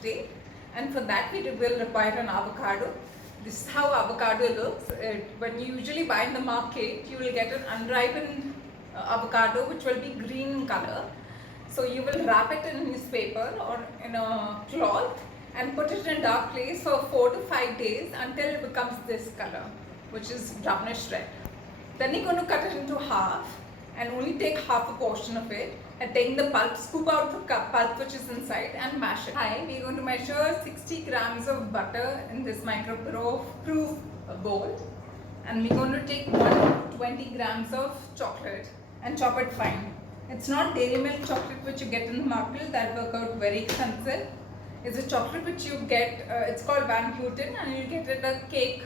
today, and for that we will require an avocado. This is how avocado looks. When you usually buy in the market, you will get an unripened avocado which will be green in color. So you will wrap it in newspaper or in a cloth and put it in a dark place for 4 to 5 days until it becomes this color, which is brownish red. Then you're going to cut it into half and only take half a portion of it and take the pulp, scoop out the pulp which is inside and mash it. Hi, we're going to measure 60 grams of butter in this micro-proof bowl, and we're going to take 120 grams of chocolate and chop it fine. It's not dairy milk chocolate which you get in the market, that work out very expensive. It's a chocolate which you get, it's called Van Houten, and you get it at a cake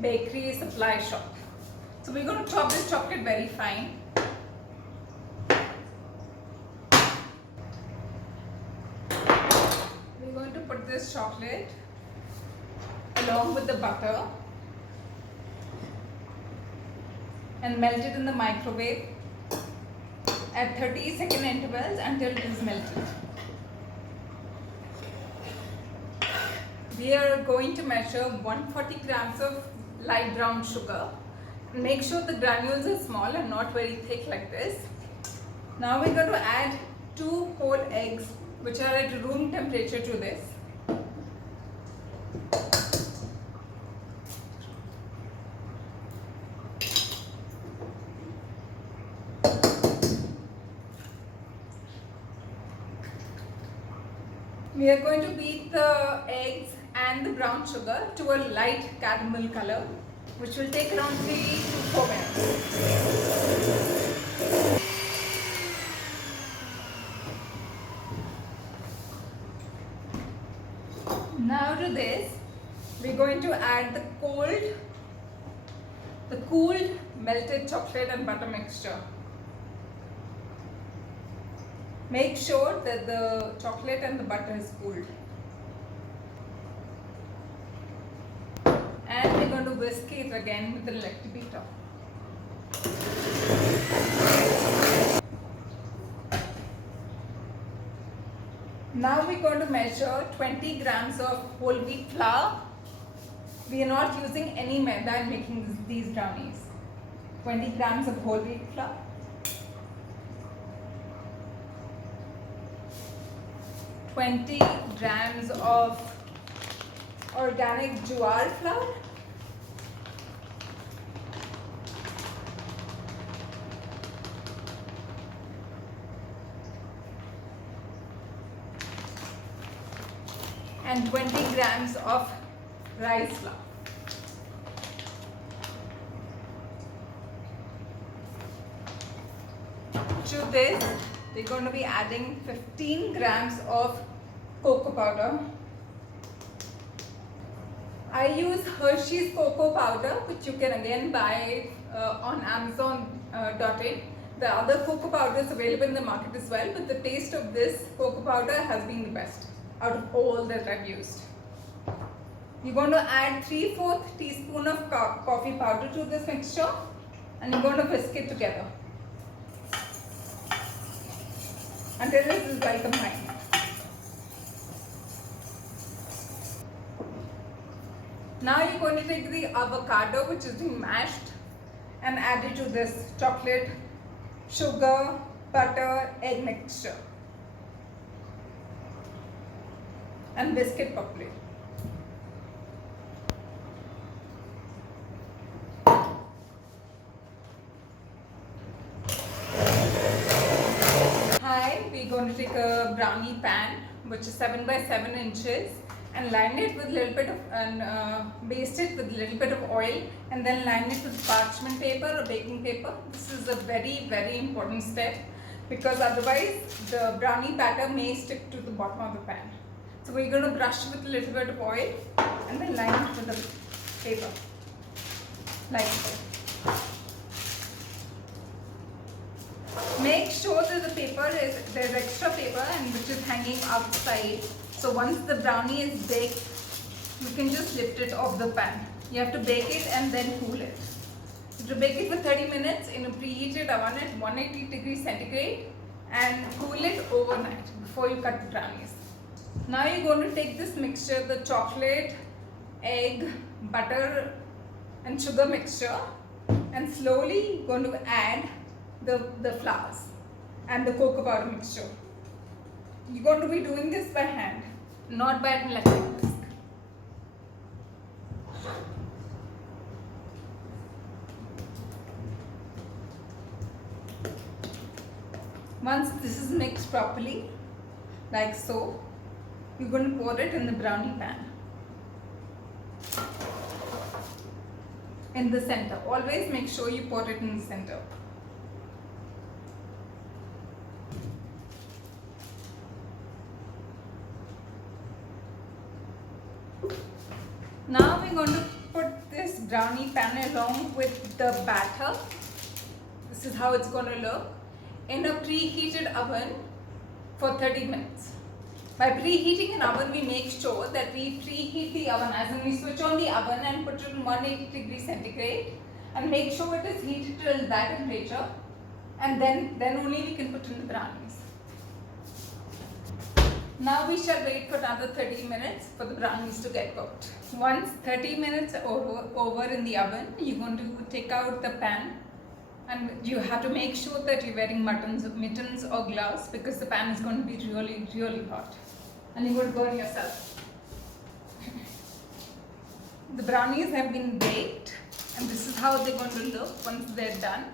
bakery supply shop. So we're going to chop this chocolate very fine. We're going to put this chocolate along with the butter and melt it in the microwave at 30-second intervals until it is melted. We are going to measure 140 grams of light brown sugar. Make sure the granules are small and not very thick like this. Now we're going to add 2 whole eggs which are at room temperature to this. We are going to beat the eggs and the brown sugar to a light caramel color, which will take around 3 to 4 minutes. Now to this, we're going to add the cooled melted chocolate and butter mixture. Make sure that the chocolate and the butter is cooled. And we're going to whisk it again with the electric beater. Now we're going to measure 20 grams of whole wheat flour. We are not using any maida in making these brownies. 20 grams of whole wheat flour. 20 grams of organic Jowar flour. And 20 grams of rice flour. To this, we're going to be adding 15 grams of cocoa powder. I use Hershey's cocoa powder, which you can again buy on Amazon.in. The other cocoa powder is available in the market as well, but the taste of this cocoa powder has been the best out of all that I've used. You're going to add 3/4 teaspoon of coffee powder to this mixture, and you're going to whisk it together until this is well combined. Now you're going to take the avocado which is being mashed and add it to this chocolate, sugar, butter, egg mixture and whisk it properly. We're going to take a brownie pan which is 7 by 7 inches and line it with a little bit of baste it with a little bit of oil and then line it with parchment paper or baking paper. This is a very important step because otherwise the brownie batter may stick to the bottom of the pan. So we're going to brush with a little bit of oil and then line it with the paper like so. Make sure that the paper there's extra paper and which is hanging outside. So once the brownie is baked, you can just lift it off the pan. You have to bake it and then cool it. To bake it for 30 minutes in a preheated oven at 180 degrees centigrade and cool it overnight before you cut the brownies. Now you're going to take this mixture, the chocolate, egg, butter and sugar mixture, and slowly going to add the flours and the cocoa powder mixture. You're going to be doing this by hand, not by an electric whisk. Once this is mixed properly, like so, you're going to pour it in the brownie pan. In the center. Always make sure you pour it in the center. Now we're going to put this brownie pan along with the batter. This is how it's going to look. In a preheated oven for 30 minutes. By preheating an oven, we make sure that we preheat the oven, as in we switch on the oven and put it on 180 degrees centigrade and make sure it is heated till that temperature, and then only we can put in the brownies. Now we shall wait for another 30 minutes for the brownies to get cooked. Once 30 minutes over in the oven, you're going to take out the pan, and you have to make sure that you're wearing mittens or gloves, because the pan is going to be really, really hot and you would burn yourself. The brownies have been baked and this is how they're going to look once they're done.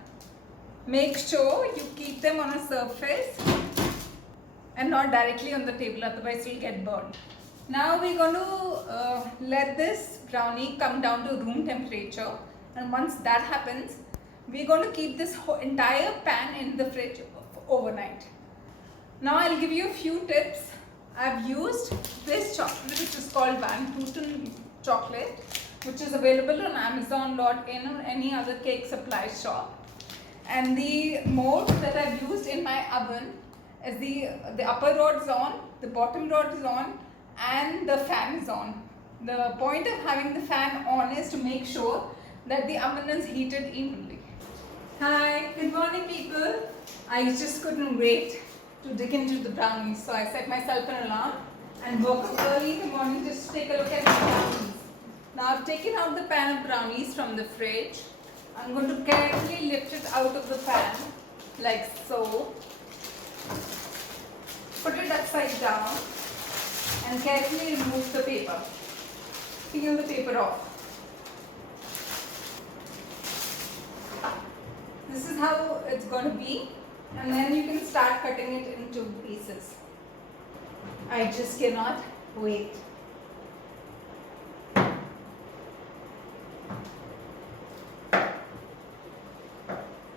Make sure you keep them on a surface and not directly on the table, otherwise you'll get burned. Now we're going to let this brownie come down to room temperature, and once that happens, we're going to keep this entire pan in the fridge overnight. Now I'll give you a few tips. I've used this chocolate, which is called Van Houten chocolate, which is available on Amazon.in or any other cake supply shop. And the mode that I've used in my oven is the upper rod is on, the bottom rod is on, and the fan is on. The point of having the fan on is to make sure that the oven is heated evenly. Hi, good morning people. I just couldn't wait to dig into the brownies, so I set myself an alarm and woke up early in the morning just to take a look at the brownies. Now I've taken out the pan of brownies from the fridge. I'm going to carefully lift it out of the pan like so. Put it upside down and carefully remove the paper. Peel the paper off. This is how it's going to be, and then you can start cutting it into pieces. I just cannot wait.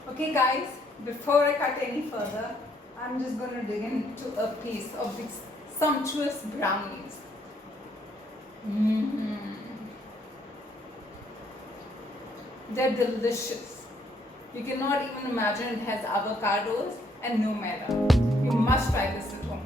Okay guys, before I cut any further, I'm just going to dig into a piece of these sumptuous brownies. They're delicious. You cannot even imagine it has avocados and no maida. You must try this at home.